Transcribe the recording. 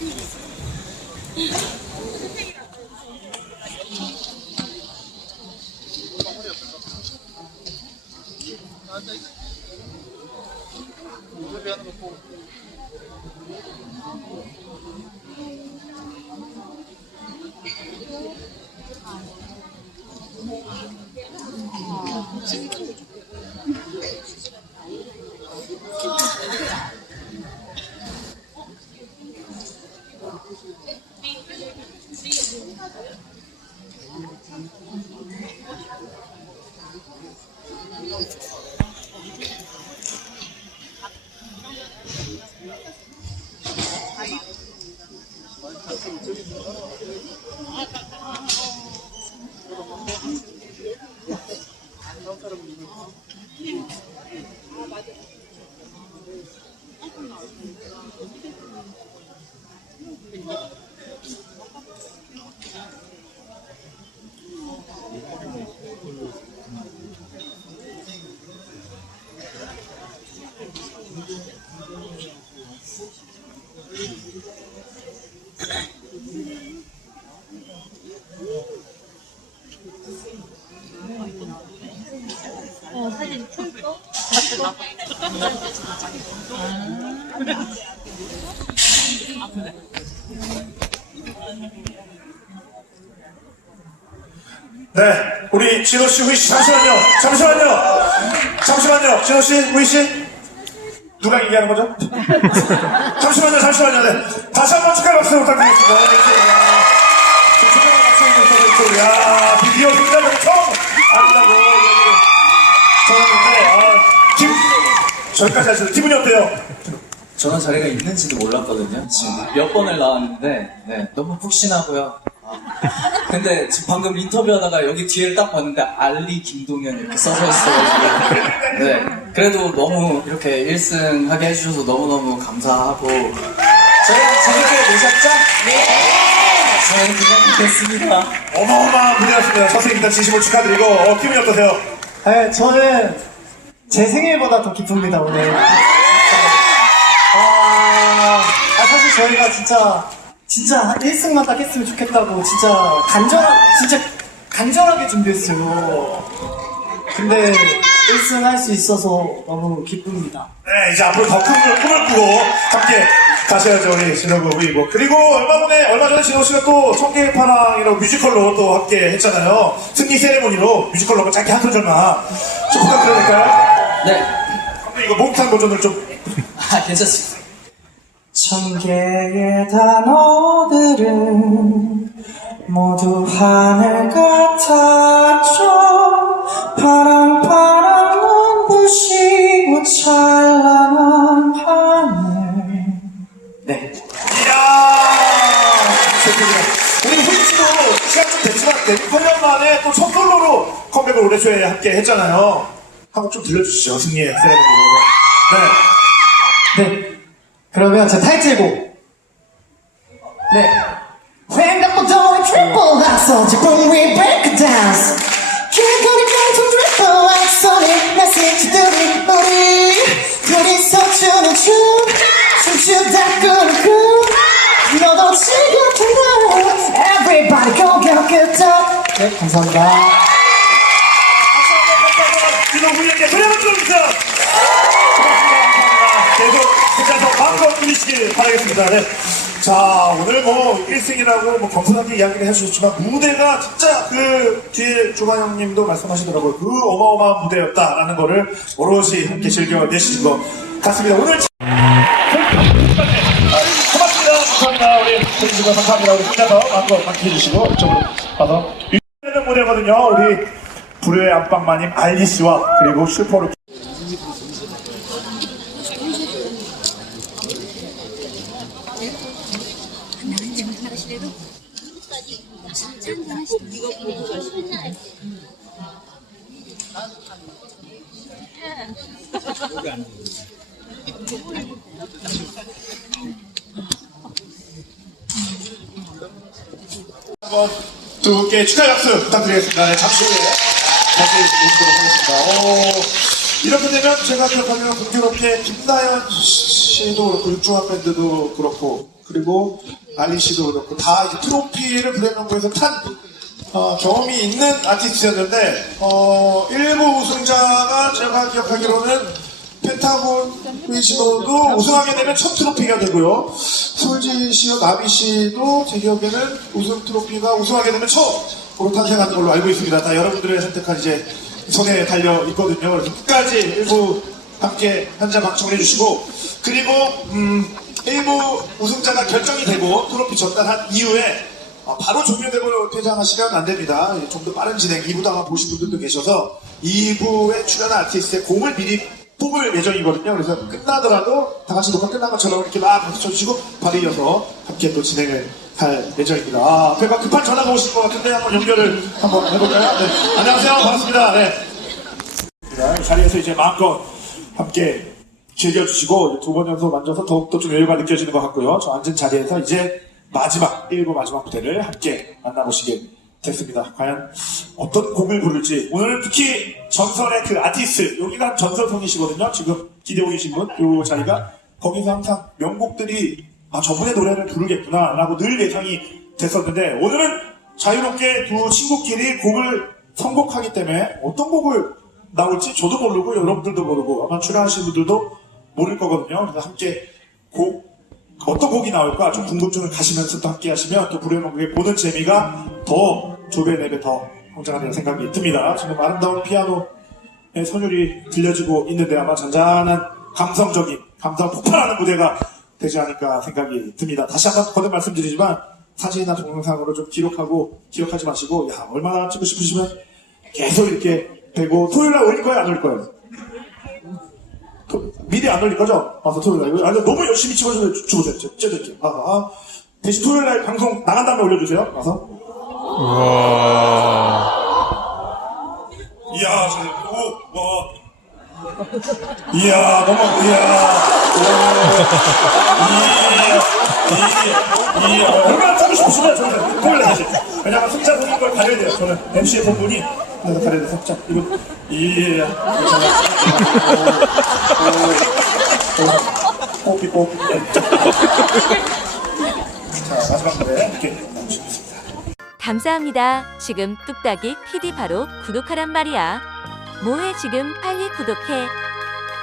사진 켰어? 네, 우리 진호 씨, 후이 씨, 잠시만요, 진호 씨, 후이 씨, 누가 얘기하는 거죠? 잠시만요, 네, 다시 한번 축하 박수 부탁드리겠습니다. 야, 드디어 굉장히 처음 아니라고 저는데, 저기까지 하셔서 기분이 어때요? 저는 자리가 있는지도 몰랐거든요. 지금 몇 번을 나왔는데, 네, 너무 푹신하고요. 근데 지금 방금 인터뷰하다가 여기 뒤를 딱 봤는데 알리 김동현 이렇게 써져 있어가지고 네, 그래도 너무 이렇게 1승 하게 해주셔서 너무너무 감사하고 저희랑 재밌게 노셨죠? 네! 저희는 그냥 됐습니다. 어마어마한 무대였습니다. 선생님들 진심으로 축하드리고 기분이 어떠세요? 네, 저는 제 생일보다 더 기쁩니다, 오늘. 사실 저희가 진짜 1승만 딱 했으면 좋겠다고 진짜 간절하게 준비했어요. 근데 1승 할 수 있어서 너무 기쁩니다. 네, 이제 앞으로 더 큰 꿈을 꾸고 함께 가셔야죠, 우리 진호구 후이고. 그리고 얼마 전에 진호 씨가 또 청계파랑이라고 뮤지컬로 또 함께 했잖아요. 승리 세레모니로 뮤지컬로 한번 짧게 한 소절만 좀 부탁드려도 될까요? 네. 근데 이거 목탄 버전을 좀. 괜찮습니다. 천 개의 단어들은 모두 하늘 같았죠. 파랑파랑 눈부시고 찬란한 하늘. 네. 이야, 좋습니다. 우리 후이 씨도 시간 좀 됐지만 8년 만에 또 첫 솔로로 컴백을 올해 초에 함께 했잖아요. 한 곡 좀 들려주시죠, 승리의 세레모니로. 네. 그러면 제 타이틀곡. 네. 횡단보도의 트리플 악셀 지금 we break it down. 길거리 깡통 트리플 악셀이 내 새치들이 우리 둘이서 추는 춤추다 끄는 꿈 너도 지금 통과 Everybody go get up. 네, 감사합니다. 진호 후이에게 노래 한번 들어주세요. 계속 진짜 마음껏 꾸리시길 바라겠습니다. 네. 자, 오늘 뭐 1승이라고 겸손하게 이야기를 해주셨지만 무대가 진짜 그 뒤에 조관 형님도 말씀하시더라고요. 그 어마어마한 무대였다라는 거를 오롯이 함께 즐겨내시는 것 같습니다. 오늘 고맙습니다. 감사합니다. 우리 선생님과 감사합니다. 우리 혼자서 마음껏 맡겨주시고 이쪽으로 가서 유명한 무대거든요. 우리 불후의 안방마님 알리씨와 그리고 슈퍼로 두 분께 축하 박수 부탁드리겠습니다. 네, 잠시 후에 다시 오시도록 하겠습니다. 이렇게 되면 제가 기억하면 공교롭게 김나연 씨 씨도 그렇고 육중한 밴드도 그렇고 그리고 알리 씨도 그렇고 다 이제 트로피를 브레명부에서 탄 경험이 있는 아티스트였는데 일부 우승자가 제가 기억하기로는 펜타곤 씨도 우승하게 되면 첫 트로피가 되고요. 솔지 씨와 나비 씨도 제 기억에는 우승 트로피가 우승하게 되면 처음으로 탄생하는 걸로 알고 있습니다. 다 여러분들의 선택한 이제 손에 달려 있거든요. 그래서 끝까지 일부 함께 현장 방청을 해주시고 그리고 일부 우승자가 결정이 되고 트로피 전달한 이후에 바로 종료되고 퇴장하시면 안 됩니다. 좀 더 빠른 진행 2부 당한 보신 분들도 계셔서 2부에 출연한 아티스트의 곡을 미리 뽑을 예정이거든요. 그래서 끝나더라도 다 같이 녹화 끝난 것처럼 이렇게 막 박수 쳐주시고 바로 이어서 함께 또 진행을 할 예정입니다. 앞에 막 급한 전화가 오실 것 같은데 한번 연결을 한번 해볼까요? 네. 안녕하세요. 반갑습니다. 네. 이 자리에서 이제 마음껏 함께 즐겨주시고 두 번 연속 만져서 더욱더 좀 여유가 느껴지는 것 같고요. 저 앉은 자리에서 이제 일부 마지막 무대를 함께 만나보시게 됐습니다. 과연 어떤 곡을 부를지 오늘 특히 전설의 그 아티스트 여기가 전설송이시거든요. 지금 기대고 계신 분 이 자리가 거기서 항상 명곡들이 저분의 노래를 부르겠구나 라고 늘 예상이 됐었는데 오늘은 자유롭게 두 친구끼리 곡을 선곡하기 때문에 어떤 곡을 나올지 저도 모르고 여러분들도 모르고 아마 출연하신 분들도 모를 거거든요. 그래서 함께 어떤 곡이 나올까 좀 궁금증을 가시면서 또 함께 하시면 또 불후의 보는 재미가 더 2배, 4배 더 성장하리라는 생각이 듭니다. 지금 아름다운 피아노의 선율이 들려지고 있는데 아마 잔잔한 감성적인 감성 폭발하는 무대가 되지 않을까 생각이 듭니다. 다시 한번 거듭 말씀드리지만 사진이나 동영상으로 좀 기록하지 마시고 얼마나 찍고 싶으시면 계속 이렇게 되고 토요일날 올릴 거예요? 안 올릴 거예요? 미리 안 올릴 거죠? 와서 토요일날. 아니, 너무 열심히 찍어주세요. 찍어줄게요. 대신 토요일날 방송 나간 다음에 올려주세요. 와서. 이야, 이야, 너무, 이야, 얼마나 찍고 싶으시면 저는 토요일날 다시. 왜냐면 승자적인 걸 가려야 돼요. 저는 MC의 본분이 내가 가려야 돼서. 자, 이거, 이야. 뽀삐뽀. 자, 마지막 무대 함께 나오시겠습니다. 감사합니다. 지금 뚝딱이 PD 바로 구독하란 말이야. 뭐해 지금 빨리 구독해.